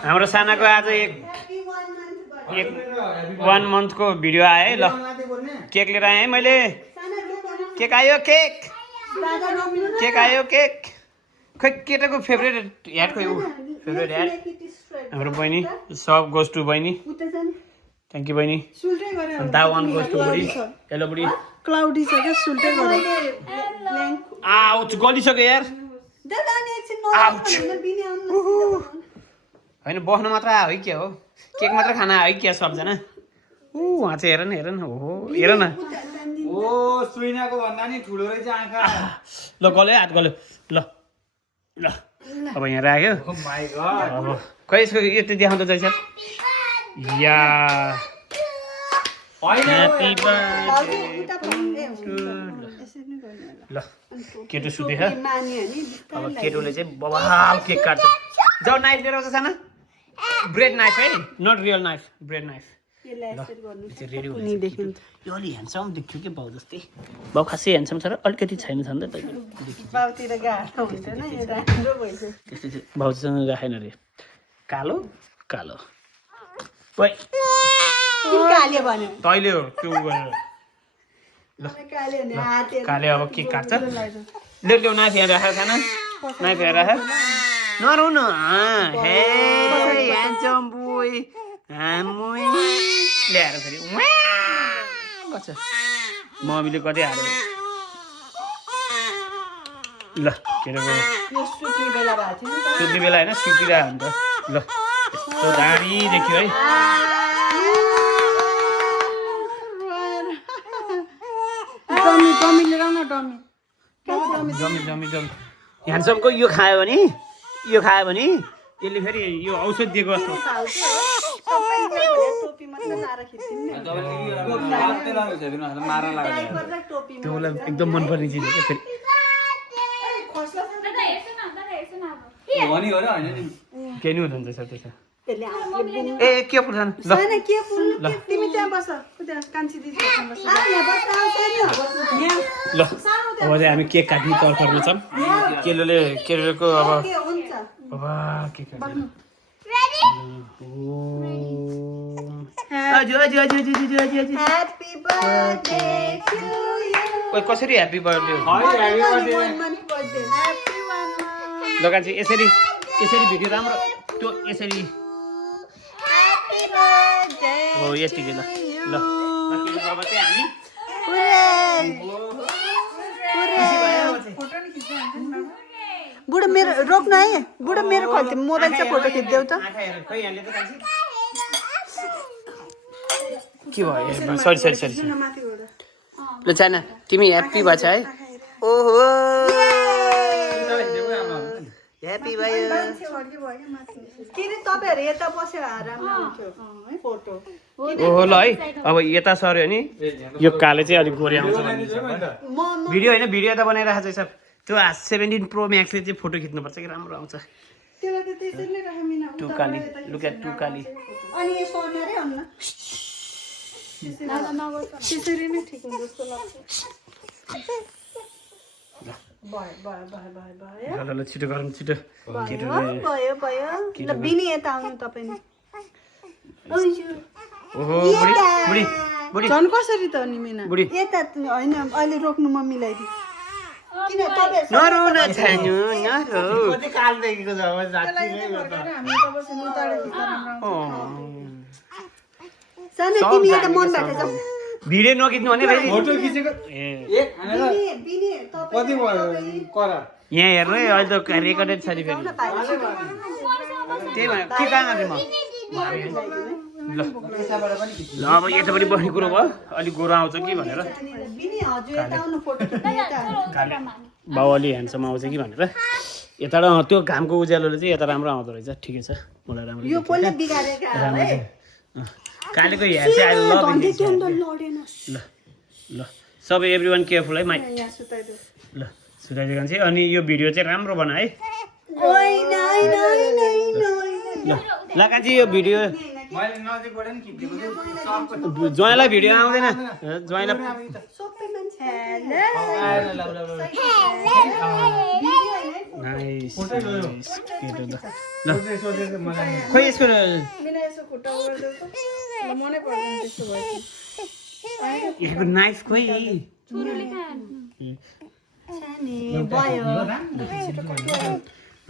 हाम्रो सानाको आज एक 1 मन्थको भिडियो आयो है। ल केक लिएर आएँ है मैले। केक आयो केक आयो केक। खै केटाको फेभरेट ह्याट खोइ ऊ फेभरेट ह्याट हाम्रो बहिनी सब गोज टु बहिनी। थ्याङ्क यू बहिनी। दा वान गोज टु बुढी। हेलो बुढी। क्लाउडी छ क्या सुल्टै गरे आउच गलिसक्यो यार। होइन बस्न मात्र आयो है क्या हो केक मात्र खाना आयो है क्या सबजना। उहाँ चाहिँ हेर न ओहो हेर न। ओ सुइनाको भन्दा नि ठुलो रहेछ आँखा। ल गल्यो हात गल्यो। ल ल अब यहाँ राख्यो। Oh my God. अब खै यसको यति देखाउँदा चाहिँ सर या ह्यापी बर्थडे ल केटो सुतेछ। अब केटोले चाहिँ बवाल केक काट्छ। जाऊ नाइफ लिएर आउँछ साना। ब्रेड नाइफ है not real knife bread knife. Ready हुन्छ यो अलि ह्यान्डसम देख्यो कि बाउ जस्तै। बाउ खासै ह्यान्डसम छ र अलिकति छैन छ नि त बाउतिर गाह्रो हुँदैन यो राम्रो भइसक्यो। त्यस्तै चाहिँ भाउजूसँग राखेन अरे। कालो कालो काले भन्यो तैँले हो त्यो गरेर। ल काले भने हातहरू काले अब केक काट्छ। ल्याउ नाइफ यहाँ राखेर खाना नाइफ यहाँ राखेर नरुनु हे ह्यान्डसम बोय हामुई ल्याएर फेरि गर्छ। मम्मीले कतै हाल्यो ल के अरे यो सुत्ने बेला भएको थियो नि त। सुत्ने बेला होइन सुतिरहेको हुन्छ। ल यस्तो दाडी देख्यो है। डमी डमी लिएर आउन डमी जमी जमी जमी ह्यान्डसमको यो खायो भने यसले फेरि यो औषध दिएको जस्तो। टोपी मात्र लाएर खिच्दिउँ नि। मारा लाग्यो। त्यो उसलाई एकदम मनपर्ने चिज हो क्या फेरि। भनी हो र हैन नि। केही नि हुँदैन सर त्यसो। त्यसले आफूले ए के पुग्छन् ल छैन के पुल्नु के तिमी त्यहाँ बस त्यहाँ कान्छी दिदीसँग बस यहाँ बस आउँछ नि ल अब चाहिँ हामी केक काट्ने तर्फमा छौँ। केलोको अब के हुन्छ बाबा के काट्ने ह्यापी बर्थडे टु यु ओइ कसरी ह्याप्पी बर्थडे हो ह्यापी बर्थडे ह्यापी ल कान्छी यसरी भिडियो राम्रो त्यो यसरी ह्यापी बर्थडे हो यतिकै ल ल अब चाहिँ हामी बुढो मेरो रोक्न है बुढो मेरो खल्ती मोबाइल चाहिँ फोटो खिचिदेऊ त। के भयो सरी ल चाना तिमी ह्याप्पी भएछ है। ओहो ह्याप्पी भयो। के अरे तपाईँहरू यता बसेर राम्रो हुन्थ्यो है फोटो। ओहो ल है अब यता सर्यो नि यो काले चाहिँ अलिक गोरे आउँछ भिडियो होइन भिडियो त बनाइरहेको छ सब। त्यो 17 प्रो म्याक्सले चाहिँ फोटो खिच्नुपर्छ कि राम्रो आउँछ। त्यसलाई त त्यसरी नै राखमिन टुकाली लुक एट टुकाली। अनि यसो अनिहारै अन्न त्यसरी नै ठिक हुन्छ जस्तो लाग्छ। भयो ल छिटो गरौँ छिटो। भयो ल बिनी यता आउनु तपाईँ नि। ओहो बुढी बुढी झन् कसरी त अनि मिना बुढी। यता होइन अहिले रोक्नु म मिलाइदिएँ किन तपाईँ नरो न छान्नु नरो कति काल देखेको छ अब जाति नै गर्दा। हामी त बस्नु उताडे सानो तिमी यता मन भएको छ भिडियो नखिच्नु भने फेरि फोटो खिचेको ए एक हैन बिनी कति भयो कर यहाँ हेर्नु है अहिले त रेकर्डेड छ नि फेरि। त्यही भनेर के कहाँ गरेँ म ल ल अब यता पनि बस्ने कुरो भयो अलिक गोरो आउँछ कि भनेर बिनी हजुर यता आउनु फोटो खिच्नु यता बाउ अलि ह्यान्डसम आउँछ कि भनेर यताबाट त्यो घामको उज्यालोले चाहिँ यता राम्रो आउँदो रहेछ। ठिकै छ मलाई राम्रो यो कसले बिगारेको राम्रो छ। कालेको हेयर चाहिँ आई लभ इट। ल ल सबै एभ्रिवान केयरफुल है माइ यहाँ सुताइदियो ल सुताइदिएको चाहिँ। अनि यो भिडियो चाहिँ राम्रो बना है। ल ल कान्छी यो भिडियो मैले नजिकबाट नि खिचेको ज्वाइँलाई भिडियो आउँदैन ज्वाइँलाई सबै मान्छे नाइस फोटो गयो। नाइस केटो ल सोचे मलाई खोइ यसको मिना यसो खुट्टा गर्दै त मनै पर्दैन त्यस्तो भएपछि यसको नाइफ खोइ सानी भयो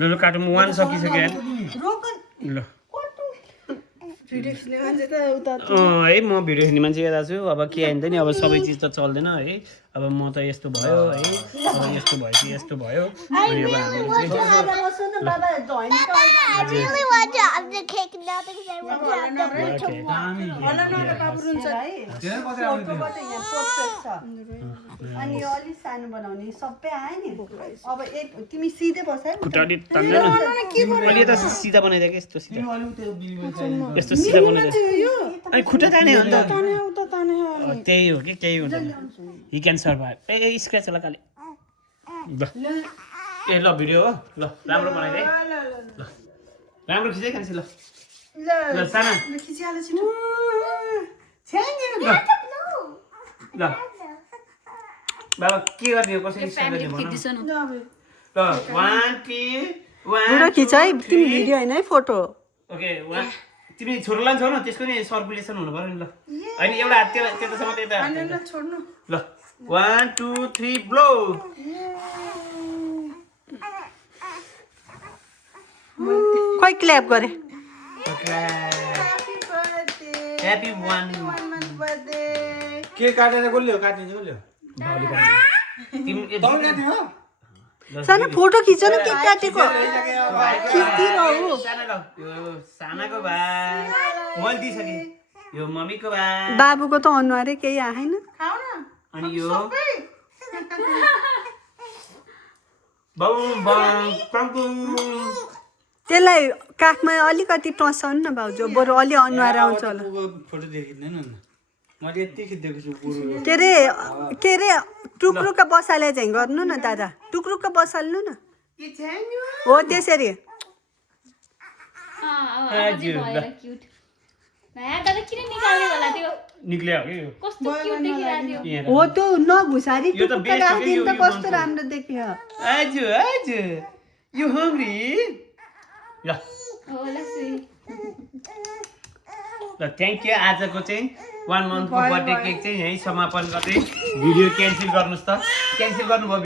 ल काटौँ 1 सकिसक्यो यार रोक ल भिडियो खिच्ने मान्छे त उता है म भिडियो खेल्ने मान्छे यता छु अब के आइन्छ नि अब सबै चिज त चल्दैन है अब म त यस्तो भयो है अब यस्तो भएपछि यस्तो भयो अनि अब हामीले चाहिँ बस्नु न बाबा धैनी त I really want to have the cake now because I want to have the Okay. दामी होला न बाबु रुन्छ है धेरै पछि आउने फोटोबाट यहाँ पोर्ट्रेट छ अनि यो अलि सानो बनाउने सबै आयो नि अब तिमी सिधै बस है खुट्टा अलि तान्दैन अलि यता सिधा बनाइदियो कि यस्तो सिधा तिमी अलि त्यो बिबी चाहिँ यस्तो सिधा बनाइदियो यो अनि खुट्टा ताने हो नि त ताने उता ताने त्यही हो कि केही हुँदैन he can survive A scratch होला काले ल ए ल भिडियो हो ल राम्रो बनाइदिए ल राम्रो खिचाइ खान्छ ल ल साना खिचिहाल्यो छिटो छ्याङ्गे ल ल बाबा के गर्ने हो कसरी स्टार्ट गर्ने भन ल 1 2 1 खिच है तिमी भिडियो हैन है फोटो ओके 1 तिमी छोरो लान्छौ न त्यसको नि सर्कुलेसन हुनु पर्यो नि ल हैन एउटा हात त्यतासम्म त्यता छोड्नु ल 1 2 3 ब्लो खोइ क्ल्याप गरे ह्यापी 1 बर्थडे के काटेर कसले हो काट्ने चाहिँ कसले हो तिमी तल काट्ने हो सानो फोटो खिच न के काटेको खिच्दिरहु साना ल यो सानाको भा मैले दिइसके यो मम्मीको भा बाबुको त अनुहारै केही आएन अनि यो बम बम पम्पु त्यसलाई काखमा अलिकति टसाउनु न भाउजू बरु अलि अनुहार आउँछ होला फोटो देखिँदैन नि मैले यति खिच्दिएको छु पुरो के अरे टुक्रुका बसाले चाहिँ गर्नु न दादा टुक्रुका बसाल्नु न हो त्यसरी निक्ल्यो कि यो हो त्यो नघुसारी यो त टुक्रुका बेस्ट हो कि राखिदिनु यो त कस्तो राम्रो देखियो आज आज यु हङ्ग्री ल ल थ्याङ्क यू आजको चाहिँ 1 मन्थको बर्थडे केक चाहिँ यहीँ समापन गर्दै भिडियो क्यान्सल गर्नुहोस् त क्यान्सल गर्नुभयो